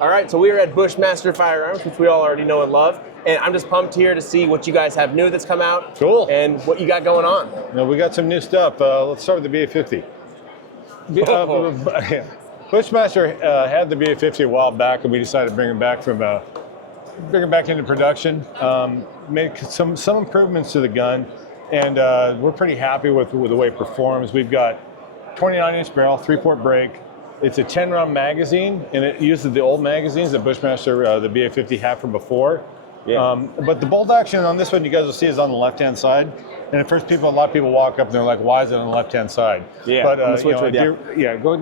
All right, so we are at Bushmaster Firearms, which we all already know and love. And I'm just pumped here to see what you guys have new that's come out. Cool. And what you got going on. Now, we got some new stuff. Let's start with the BA50. Bushmaster had the BA50 a while back, and we decided to bring it back into production. Made some improvements to the gun, and we're pretty happy with the way it performs. We've got 29-inch barrel, 3-port brake. It's a 10-round magazine, and it uses the old magazines that Bushmaster, the BA50 had from before. Yeah. But the bolt action on this one, you guys will see, is on the left-hand side. And at first, a lot of people walk up and they're like, "Why is it on the left-hand side?" Yeah. But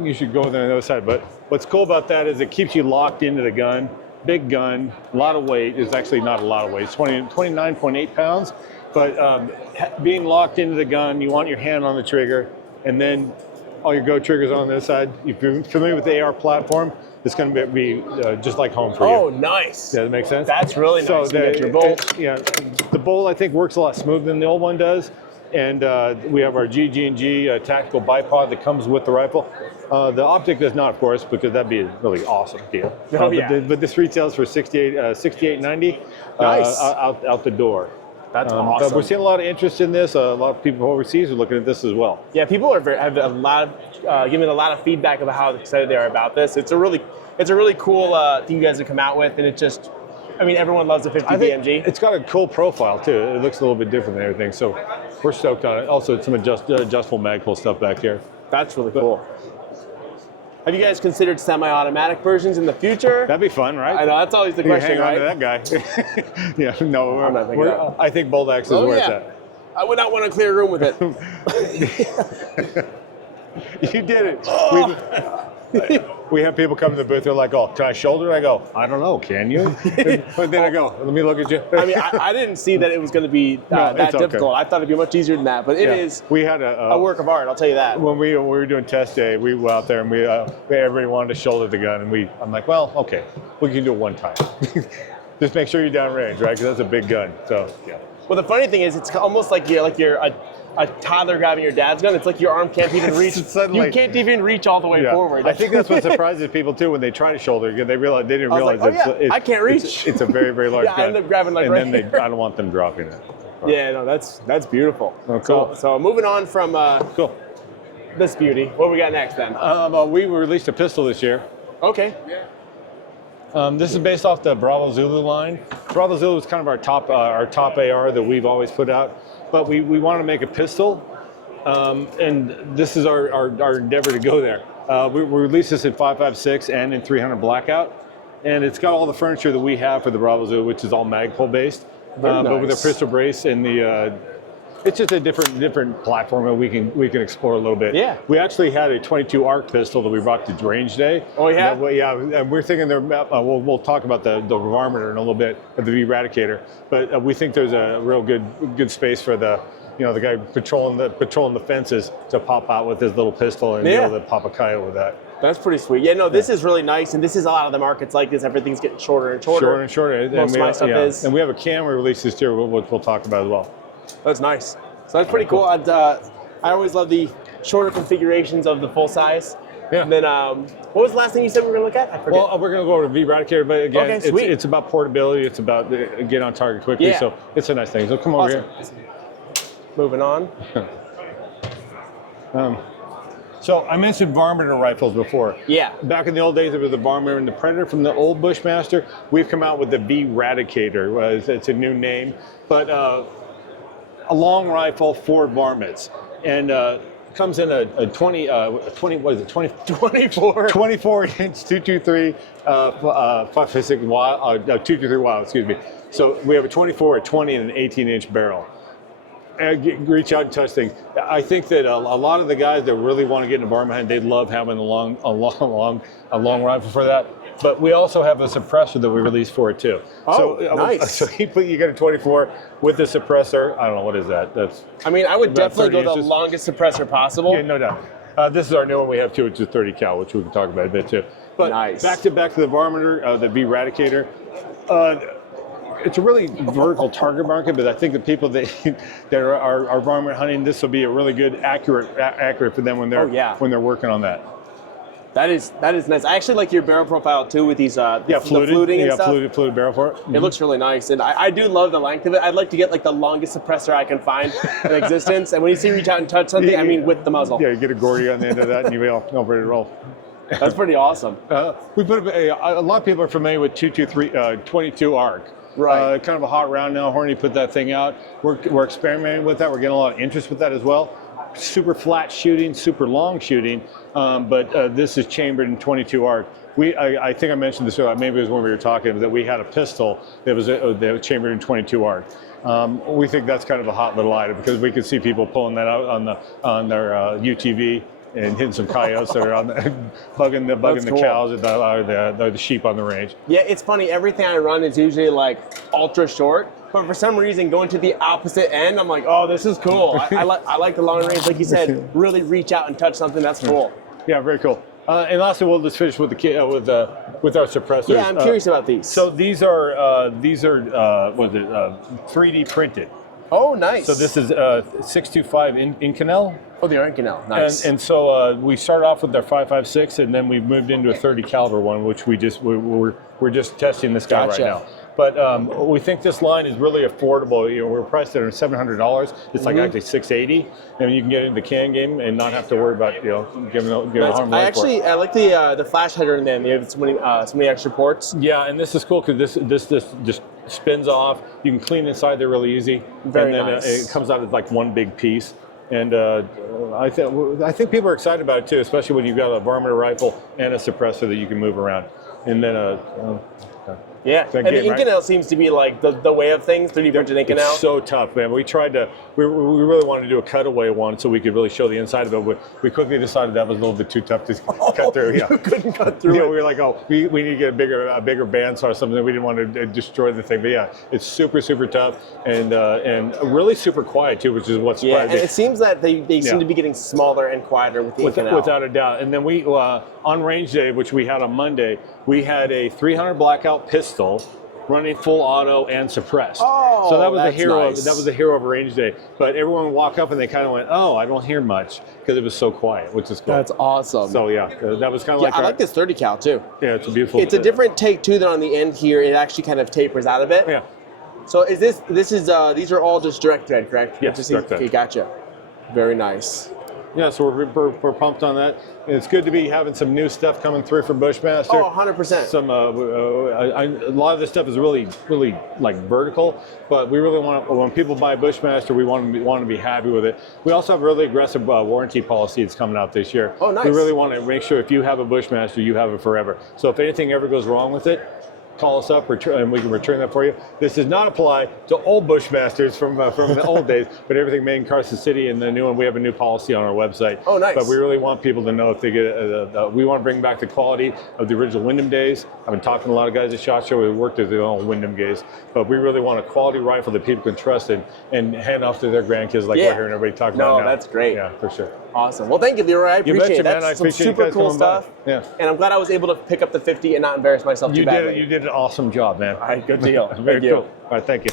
you should go on the other side. But what's cool about that is it keeps you locked into the gun. Big gun, a lot of weight. It's actually not a lot of weight. It's 29.8 pounds. But being locked into the gun, you want your hand on the trigger, and then all your go triggers on this side. If you're familiar with the AR platform, it's going to be just like home for you. Oh, nice. Yeah, that makes sense? That's really nice. So you get your bolt. The bolt, I think, works a lot smoother than the old one does. And we have our GG&G tactical bipod that comes with the rifle. The optic does not, of course, because that'd be a really awesome deal. But this retails for $68.90 nice. out the door. That's awesome. But we're seeing a lot of interest in this. A lot of people overseas are looking at this as well. Yeah, people have given a lot of feedback about how excited they are about this. It's a really cool thing you guys have come out with, and it just, I mean, everyone loves the 50 BMG. It's got a cool profile too. It looks a little bit different than everything, so we're stoked on it. Also, some adjustable magpul stuff back here. That's really cool. Have you guys considered semi-automatic versions in the future? That'd be fun, right? I know, that's always the question, hang right? on to that guy. Yeah, no, I'm not thinking that. I think bolt action is where it's at. I would not want to clear a room with it. You did it. Oh. We have people come to the booth, they're like, "Oh, can I shoulder it?" I go, "I don't know, can you?" But then I go, "Let me look at you." I mean, I didn't see that it was going to be that difficult. I thought it'd be much easier than that, but it is. We had a work of art, I'll tell you that. When we were doing test day, we went out there and everybody wanted to shoulder the gun, and I'm like, "Well, okay, we can do it one time. Just make sure you're downrange, right? Because that's a big gun." So yeah. Well, the funny thing is, it's almost like you're a toddler grabbing your dad's gun. It's like your arm can't even reach. You can't even reach all the way forward. I think that's what surprises people too when they try to shoulder again. They didn't realize I can't reach. It's a very, very large gun. I end up grabbing and then I don't want them dropping it. Yeah, no, that's beautiful. Oh, cool. So moving on from cool. This beauty, what we got next then? We released a pistol this year. Okay. This is based off the Bravo Zulu line. Bravo Zulu is kind of our top AR that we've always put out, but we want to make a pistol, and this is our endeavor to go there. We released this in 5.56 and in 300 blackout, and it's got all the furniture that we have for the Bravo Zulu, which is all magpul based, but with a pistol brace and the. It's just a different platform that we can explore a little bit. Yeah. We actually had a 22 ARC pistol that we brought to Range Day. Oh yeah. And we're thinking we'll talk about the varminter in a little bit, the Eradicator, but we think there's a real good space for the guy patrolling the fences to pop out with his little pistol and be able to pop a coyote with that. That's pretty sweet. Yeah, no, this is really nice, and this is a lot of the markets like this. Everything's getting shorter and shorter. Shorter and shorter. Most of my stuff is. And we have a cam we released this year, which we'll talk about as well. That's nice. So that's pretty cool. I always love the shorter configurations of the full size. Yeah. And then, what was the last thing you said we were going to look at? I forget. Well, we're going to go over to Eradicator, but again, okay, it's about portability. It's about getting on target quickly. Yeah. So it's a nice thing. So come over here. Moving on. So I mentioned varminter rifles before. Yeah. Back in the old days, there was the varminter and the Predator from the old Bushmaster. We've come out with the Eradicator. It's a new name, but a long rifle for varmints, and comes in a 24 inch 223 5.56 wild 223 wild. Excuse me. So we have a 24, a 20, and an 18-inch barrel. Reach out and touch things. I think that a lot of the guys that really want to get in a varmint hunt, they love having a long rifle for that. But we also have a suppressor that we released for it too. Oh, so, nice. So you get a 24 with the suppressor. I don't know, what is that? I mean, I would definitely go the longest suppressor possible. Yeah, no doubt. This is our new one we have too, which is 30 cal, which we can talk about a bit too. But nice. back to the varminter, the Eradicator. It's a really vertical target market, but I think the people that are varmint hunting, this will be a really good accurate for them when they're working on that. That is nice. I actually like your barrel profile too with these the fluting and stuff. Fluted barrel for it. It looks really nice, and I do love the length of it. I'd like to get like the longest suppressor I can find in existence. And when you see reach out and touch something, I mean with the muzzle. Yeah, you get a Gordy on the end of that, and you'll be all ready to roll. That's pretty awesome. We put a lot of people are familiar with 22 arc. Right. Kind of a hot round now. Horny put that thing out. We're experimenting with that. We're getting a lot of interest with that as well. Super flat shooting, super long shooting, but this is chambered in 22 arc. I think I mentioned this earlier, maybe it was when we were talking, that we had a pistol that was chambered in 22 arc. We think that's kind of a hot little item because we could see people pulling that out on their UTV and hitting some coyotes that are on bugging the cool. Cows or the sheep on the range. Yeah, it's funny. Everything I run is usually like ultra short, but for some reason going to the opposite end, I'm like, oh, this is cool. I like the long range, like you said, really reach out and touch something. That's cool. Yeah, very cool. And lastly, we'll just finish with with our suppressors. Yeah, I'm curious about these. So these are 3D printed. Oh, nice. So this is 625 Inconel. Oh, the Inconel, nice. And so we started off with our 5.56, and then we moved into a 30 caliber one, which we're just testing this guy right now. But we think this line is really affordable. You know, we're priced at $700. It's like actually $680, and you can get into the can game and not have to worry about giving a harm. I like the flash header in there. They have so many extra ports. Yeah, and this is cool because this just spins off. You can clean inside there really easy. Very and then nice. It comes out as like one big piece. And I think people are excited about it too, especially when you've got a varminter rifle and a suppressor that you can move around. And then yeah, and the Inconel seems to be like the way of things, 3D printed Inconel. It's so tough, man. We tried to, we really wanted to do a cutaway one so we could really show the inside of it, but we quickly decided that was a little bit too tough to cut through. Yeah. You couldn't cut through it. We were like, we need to get a bigger bandsaw or something. We didn't want to destroy the thing. But yeah, it's super, super tough and really super quiet too, which is what surprised me. Yeah, and it seems that they seem to be getting smaller and quieter with the Inconel. Without a doubt. And then we, on range day, which we had on Monday, we had a 300 blackout pistol running full auto and suppressed. Oh, so that was that's nice. That was the hero of range day. But everyone would walk up and they kind of went, "Oh, I don't hear much," because it was so quiet, which is cool. That's awesome. So yeah, that was kind of like. I like this 30 cal too. Yeah, it's a beautiful. It's a different take too than on the end here. It actually kind of tapers out a bit. Yeah. So is these are all just direct thread, correct? Yes, direct thread. Okay, gotcha. Very nice. Yeah, so we're pumped on that. It's good to be having some new stuff coming through from Bushmaster. Oh, 100%. Some a lot of this stuff is really like vertical, but we really want to, when people buy Bushmaster, we want to be happy with it. We also have a really aggressive warranty policy that's coming out this year. Oh, nice. We really want to make sure if you have a Bushmaster, you have it forever. So if anything ever goes wrong with it, call us up and we can return that for you. This does not apply to old Bushmasters from the old days, but everything made in Carson City and the new one. We have a new policy on our website. Oh, nice. But we really want people to know if they get we want to bring back the quality of the original Wyndham days. I've been talking to a lot of guys at SHOT Show who worked at the old Wyndham days, but we really want a quality rifle that people can trust and hand off to their grandkids like we're hearing everybody talk about now. No, that's great. Yeah, for sure. Awesome. Well, thank you, Leroy. I appreciate it. That's some super cool stuff. Yeah. And I'm glad I was able to pick up the 50 and not embarrass myself too badly. You did an awesome job, man. All right, good deal. Very cool. All right, thank you.